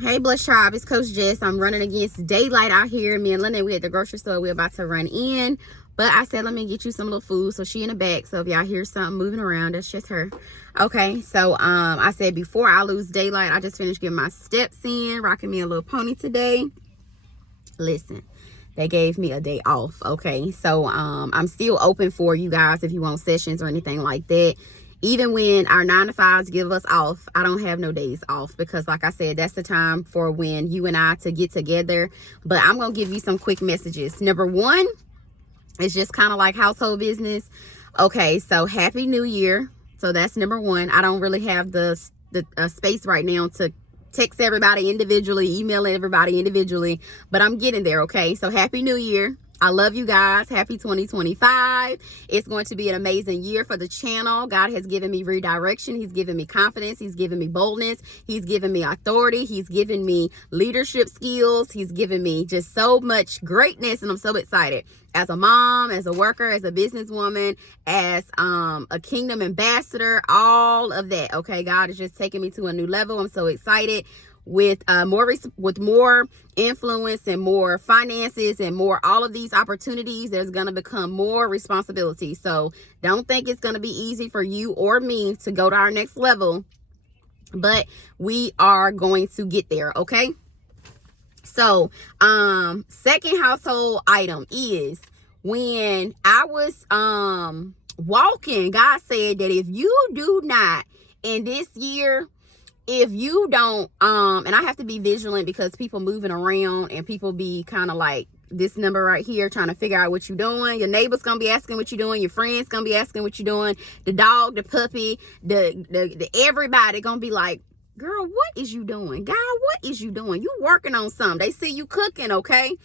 Hey, Blush Tribe, it's Coach Jess. I'm running against daylight out here. Me and London, we at the grocery store. We're about to run in. But I said, let me get you some little food. So she in the back. So if y'all hear something moving around, that's just her. Okay, so I said before I lose daylight, I just finished getting my steps in, rocking me a little pony today. Listen, they gave me a day off. Okay, so I'm still open for you guys if you want sessions or anything like that. Even when our 9 to 5s give us off, I don't have no days off because, like I said, that's the time for when you and I to get together. But I'm going to give you some quick messages. Number one, it's just kind of like household business. Okay, so Happy New Year. So that's number one. I don't really have the space right now to text everybody individually, email everybody individually, but I'm getting there. Okay, so Happy New Year. I love you guys. Happy 2025. It's going to be an amazing year for the channel. God has given me redirection. He's given me confidence. He's given me boldness. He's given me authority. He's given me leadership skills. He's given me just so much greatness, and I'm so excited. As a mom, as a worker, as a businesswoman, as a kingdom ambassador, all of that. Okay, God is just taking me to a new level. I'm so excited. With more influence and more finances and more all of these opportunities, there's going to become more responsibility. So don't think it's going to be easy for you or me to go to our next level, but we are going to get there. Okay. So second household item is when I was walking, God said that if you do not in this year, if you don't, and I have to be vigilant because people moving around and people be kind of like this number right here trying to figure out what you're doing. Your neighbor's gonna be asking what you're doing. Your friends gonna be asking what you're doing. The dog, the puppy, the everybody gonna be like, girl, what is you doing? God, what is you doing? You working on something. They see you cooking, okay?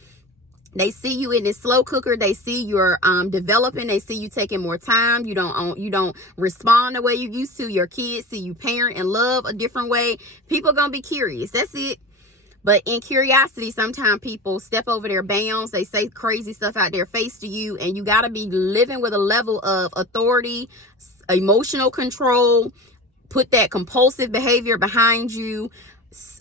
They see you in this slow cooker. They see you're developing. They see you taking more time. You don't respond the way you used to. Your kids see you parent and love a different way. People gonna be curious. That's it. But in curiosity, sometimes people step over their bounds. They say crazy stuff out their face to you, and you gotta be living with a level of authority, emotional control. Put that compulsive behavior behind you.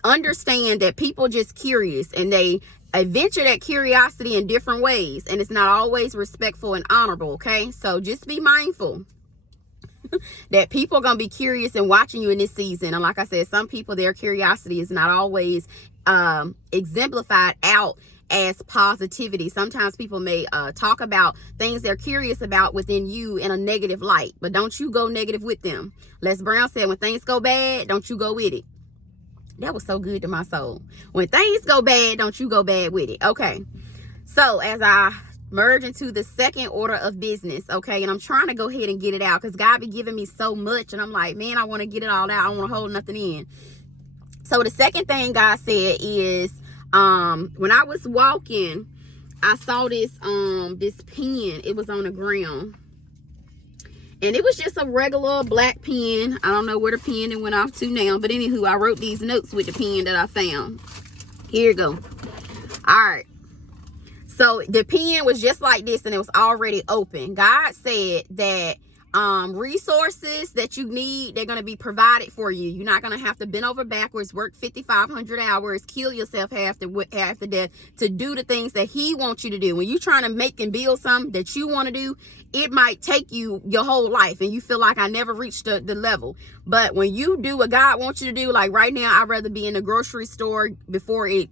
Understand that people just curious, and they venture that curiosity in different ways, and it's not always respectful and honorable. Okay, so just be mindful that people are gonna be curious and watching you in this season. And like I said, some people, their curiosity is not always exemplified out as positivity. Sometimes people may talk about things they're curious about within you in a negative light, but don't you go negative with them. Les Brown said, when things go bad, don't you go with it. That was so good to my soul. When things go bad, don't you go bad with it. Okay. So as I merge into the second order of business, okay, and I'm trying to go ahead and get it out because God be giving me so much, and I'm like, man, I want to get it all out. I don't want to hold nothing in. So the second thing God said is, when I was walking, I saw this pen. It was on the ground. And it was just a regular black pen. I don't know where the pen it went off to now. But anywho, I wrote these notes with the pen that I found. Here you go. All right. So the pen was just like this, and it was already open. God said that resources that you need, they're going to be provided for you. You're not going to have to bend over backwards, work 5,500 hours, kill yourself half to death to do the things that He wants you to do. When you're trying to make and build something that you want to do, it might take you your whole life, and you feel like I never reached the level. But when you do what God wants you to do, like right now, I'd rather be in the grocery store before it,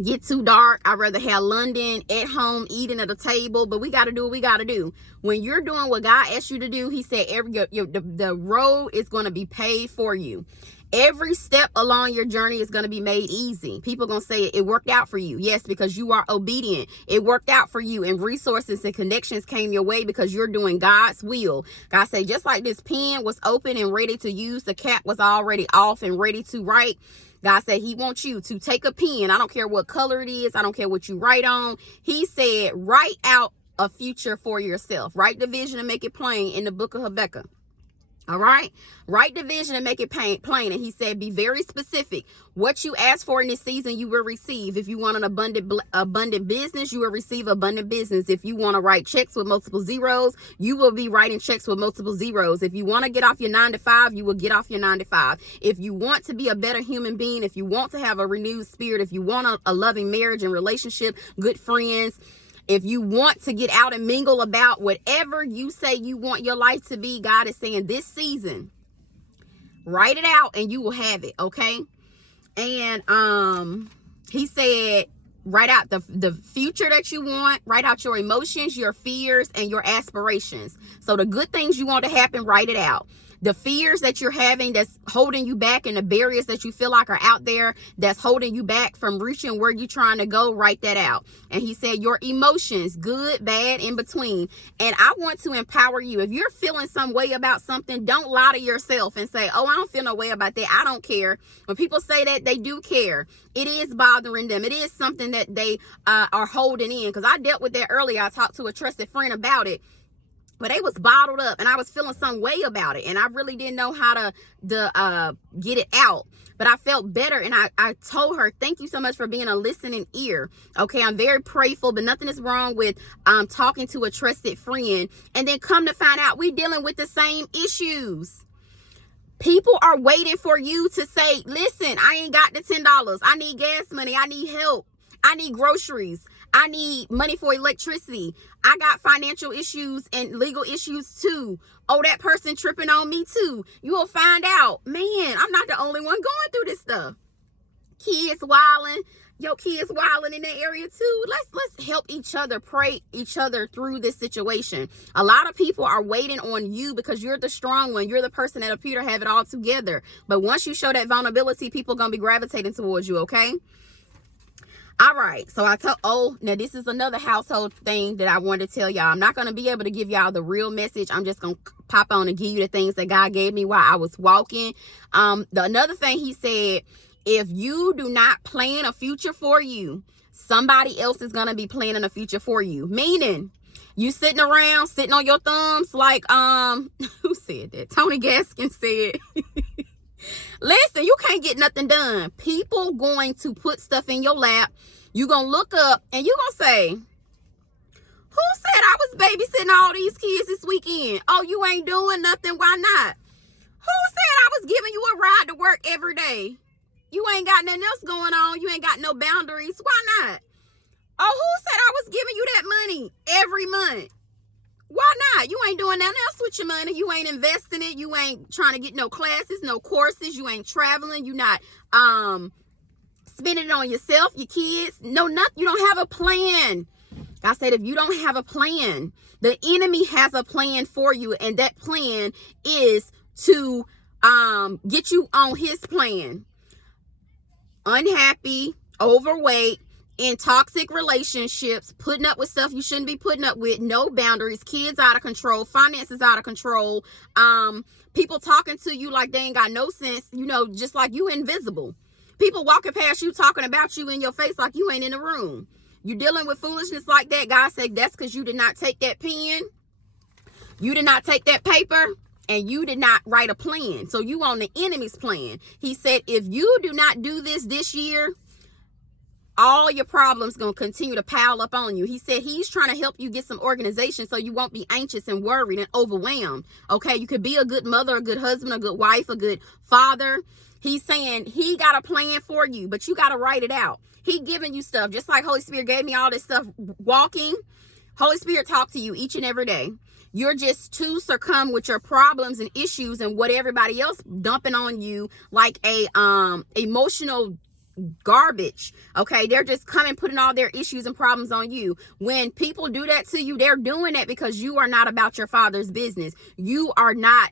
get too dark. I'd rather have London at home eating at a table, but we got to do what we got to do. When you're doing what God asked you to do, He said the road is going to be paved for you. Every step along your journey is going to be made easy. People going to say it worked out for you. Yes, because you are obedient. It worked out for you, and resources and connections came your way because you're doing God's will. God said, just like this pen was open and ready to use, the cap was already off and ready to write. God said He wants you to take a pen. I don't care what color it is. I don't care what you write on. He said, write out a future for yourself. Write the vision and make it plain in the book of Habakkuk. All right. Write the vision and make it plain. And he said, be very specific. What you ask for in this season, you will receive. If you want an abundant business, you will receive abundant business. If you want to write checks with multiple zeros, you will be writing checks with multiple zeros. If you want to get off your 9-to-5, you will get off your 9-to-5. If you want to be a better human being, if you want to have a renewed spirit, if you want a loving marriage and relationship, good friends, if you want to get out and mingle about whatever you say you want your life to be, God is saying this season, write it out and you will have it, okay? And he said, write out the future that you want, write out your emotions, your fears, and your aspirations. So the good things you want to happen, write it out. The fears that you're having that's holding you back, and the barriers that you feel like are out there that's holding you back from reaching where you're trying to go, write that out. And he said your emotions, good, bad, in between. And I want to empower you. If you're feeling some way about something, don't lie to yourself and say, oh, I don't feel no way about that. I don't care. When people say that, they do care. It is bothering them. It is something that they are holding in. Because I dealt with that earlier. I talked to a trusted friend about it. But it was bottled up and I was feeling some way about it. And I really didn't know how to get it out. But I felt better. And I told her, thank you so much for being a listening ear. Okay, I'm very prayerful, but nothing is wrong with talking to a trusted friend. And then come to find out we're dealing with the same issues. People are waiting for you to say, listen, I ain't got the $10. I need gas money. I need help. I need groceries. I need money for electricity. I got financial issues and legal issues too. Oh, that person tripping on me too. You will find out, man, I'm not the only one going through this stuff. Kids wilding. Your kids wilding in that area too. Let's help each other, pray each other through this situation. A lot of people are waiting on you because you're the strong one. You're the person that appear to have it all together. But once you show that vulnerability, people are going to be gravitating towards you, okay? All right, so now this is another household thing that I wanted to tell y'all. I'm not going to be able to give y'all the real message. I'm just going to pop on and give you the things that God gave me while I was walking. Another thing he said, if you do not plan a future for you, somebody else is going to be planning a future for you. Meaning, you sitting around, sitting on your thumbs like, who said that? Tony Gaskin said... Listen, you can't get nothing done. People going to put stuff in your lap. You going to look up and you going to say, who said I was babysitting all these kids this weekend? Oh, you ain't doing nothing. Why not? Who said I was giving you a ride to work every day? You ain't got nothing else going on. You ain't got no boundaries. Why not? Oh, who said I was giving you that money every month? Why not? You ain't doing nothing else with your money. You ain't investing it. You ain't trying to get no classes, no courses. You ain't traveling. You not spending it on yourself, your kids. No, nothing. You don't have a plan. I said, if you don't have a plan, the enemy has a plan for you. And that plan is to get you on his plan. Unhappy, overweight, in toxic relationships, putting up with stuff you shouldn't be putting up with, no boundaries, kids out of control, finances out of control, people talking to you like they ain't got no sense, just like you invisible. People walking past you talking about you in your face like you ain't in the room. You dealing with foolishness like that. God said that's because you did not take that pen, you did not take that paper, and you did not write a plan. So you on the enemy's plan. He said, if you do not do this year, all your problems going to continue to pile up on you. He said he's trying to help you get some organization so you won't be anxious and worried and overwhelmed. Okay, you could be a good mother, a good husband, a good wife, a good father. He's saying he got a plan for you, but you got to write it out. He giving you stuff, just like Holy Spirit gave me all this stuff walking. Holy Spirit talk to you each and every day. You're just too succumb with your problems and issues and what everybody else dumping on you like a emotional garbage. Okay, they're just coming putting all their issues and problems on you. When people do that to you, they're doing that because you are not about your Father's business. You are not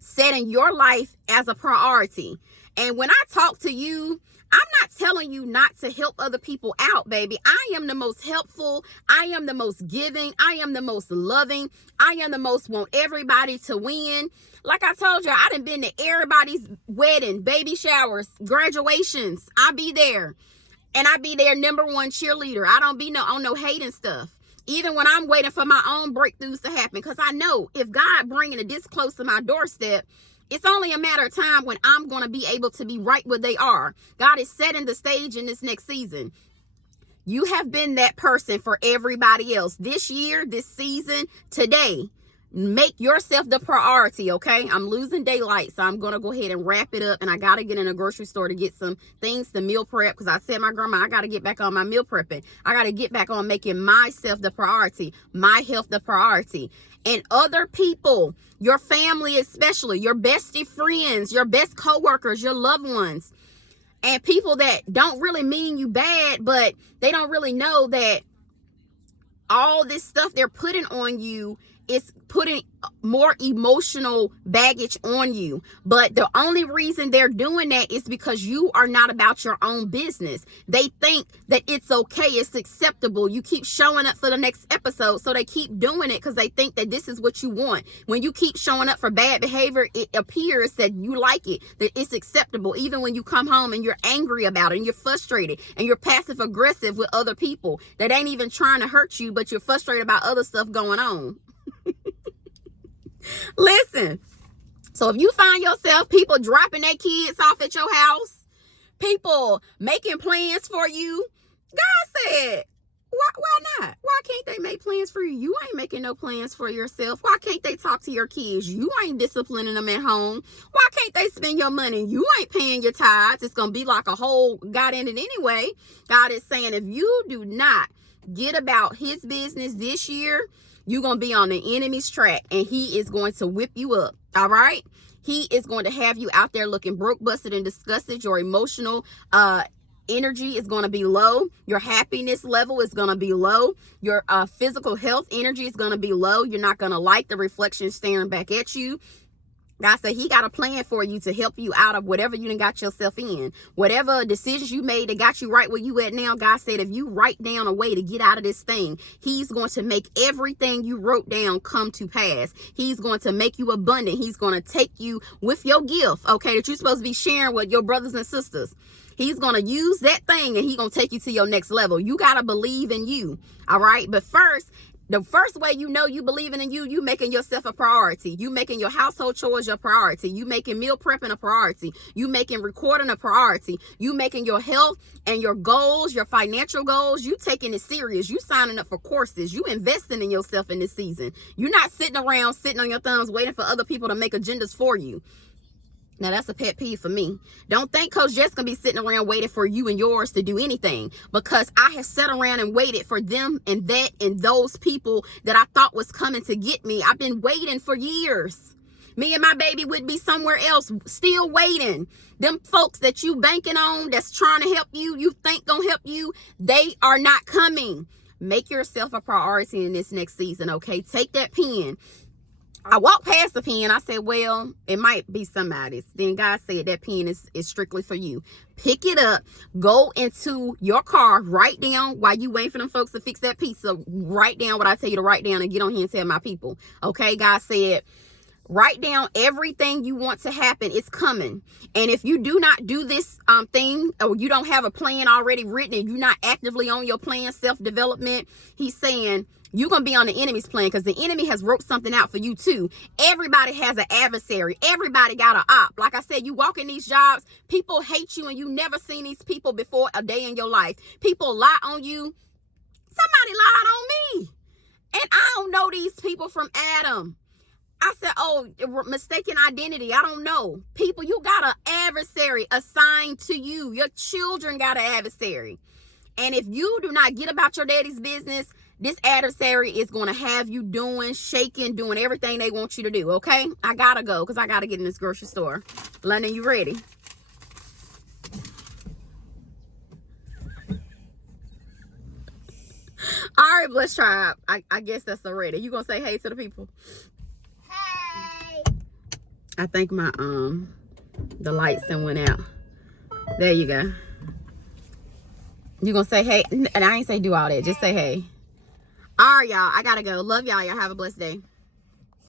setting your life as a priority. And when I talk to you, I'm not telling you not to help other people out, baby. I am the most helpful. I am the most giving. I am the most loving. I am the most want everybody to win. Like I told you, I done been to everybody's wedding, baby showers, graduations. I be there. And I be their #1 cheerleader. I don't be on no hating stuff. even when I'm waiting for my own breakthroughs to happen, because I know if God bringing it this close to my doorstep, it's only a matter of time when I'm going to be able to be right where they are. God is setting the stage in this next season. You have been that person for everybody else. This year, this season, today, make yourself the priority, okay? I'm losing daylight, so I'm going to go ahead and wrap it up. And I got to get in a grocery store to get some things to meal prep, because I said my grandma, I got to get back on my meal prepping. I got to get back on making myself the priority, my health the priority. And other people, your family especially, your bestie friends, your best coworkers, your loved ones, and people that don't really mean you bad, but they don't really know that all this stuff they're putting on you is putting more emotional baggage on you. But the only reason they're doing that is because you are not about your own business. They think that it's okay, it's acceptable. You keep showing up for the next episode, so they keep doing it because they think that this is what you want. When you keep showing up for bad behavior, it appears that you like it, that it's acceptable. Even when you come home and you're angry about it and you're frustrated and you're passive aggressive with other people that ain't even trying to hurt you, but you're frustrated about other stuff going on. Listen, so if you find yourself people dropping their kids off at your house, people making plans for you, God said, why not? Why can't they make plans for you? You ain't making no plans for yourself. Why can't they talk to your kids? You ain't disciplining them at home. Why can't they spend your money? You ain't paying your tithes. It's gonna be like a whole God in it anyway. God is saying, if you do not get about his business this year, you're going to be on the enemy's track, and he is going to whip you up. All right. He is going to have you out there looking broke, busted, and disgusted. Your emotional energy is going to be low. Your happiness level is going to be low. Your physical health energy is going to be low. You're not going to like the reflection staring back at you. God said he got a plan for you to help you out of whatever you done got yourself in. Whatever decisions you made that got you right where you at now, God said if you write down a way to get out of this thing, he's going to make everything you wrote down come to pass. He's going to make you abundant. He's going to take you with your gift, okay, that you're supposed to be sharing with your brothers and sisters. He's going to use that thing, and he's going to take you to your next level. You got to believe in you, all right? But first, the first way you know you believing in you making yourself a priority. You making your household chores your priority. You making meal prepping a priority. You making recording a priority. You making your health and your goals, your financial goals, you taking it serious. You signing up for courses. You investing in yourself in this season. You're not sitting around, sitting on your thumbs, waiting for other people to make agendas for you. Now, that's a pet peeve for me. Don't think Coach Jess gonna be sitting around waiting for you and yours to do anything, because I have sat around and waited for them and that and those people that I thought was coming to get me. I've been waiting for years. Me and my baby would be somewhere else still waiting. Them folks that you banking on that's trying to help you, you think gonna help you, they are not coming. Make yourself a priority in this next season, okay? Take that pen. I walked past the pen. I said, well, it might be somebody's. Then God said that pen is strictly for you. Pick it up. Go into your car. Write down while you waiting for them folks to fix that pizza. Write down what I tell you to write down and get on here and tell my people. Okay, God said, write down everything you want to happen. It's coming. And if you do not do this thing, or you don't have a plan already written and you're not actively on your plan, self-development, he's saying, you're going to be on the enemy's plan, because the enemy has wrote something out for you too. Everybody has an adversary. Everybody got an op. Like I said, you walk in these jobs, people hate you and you never seen these people before a day in your life. People lie on you. Somebody lied on me. And I don't know these people from Adam. I said, oh, mistaken identity. I don't know. People, you got an adversary assigned to you. Your children got an adversary. And if you do not get about your daddy's business, this adversary is going to have you doing, shaking, doing everything they want you to do, okay? I got to go because I got to get in this grocery store. London, you ready? All right, Bless Tribe. I guess that's already. You going to say hey to the people? Hey. I think my, the lights then went out. There you go. You going to say hey? And I ain't say do all that. Just say hey. All right, y'all. I got to go. Love y'all. Y'all have a blessed day.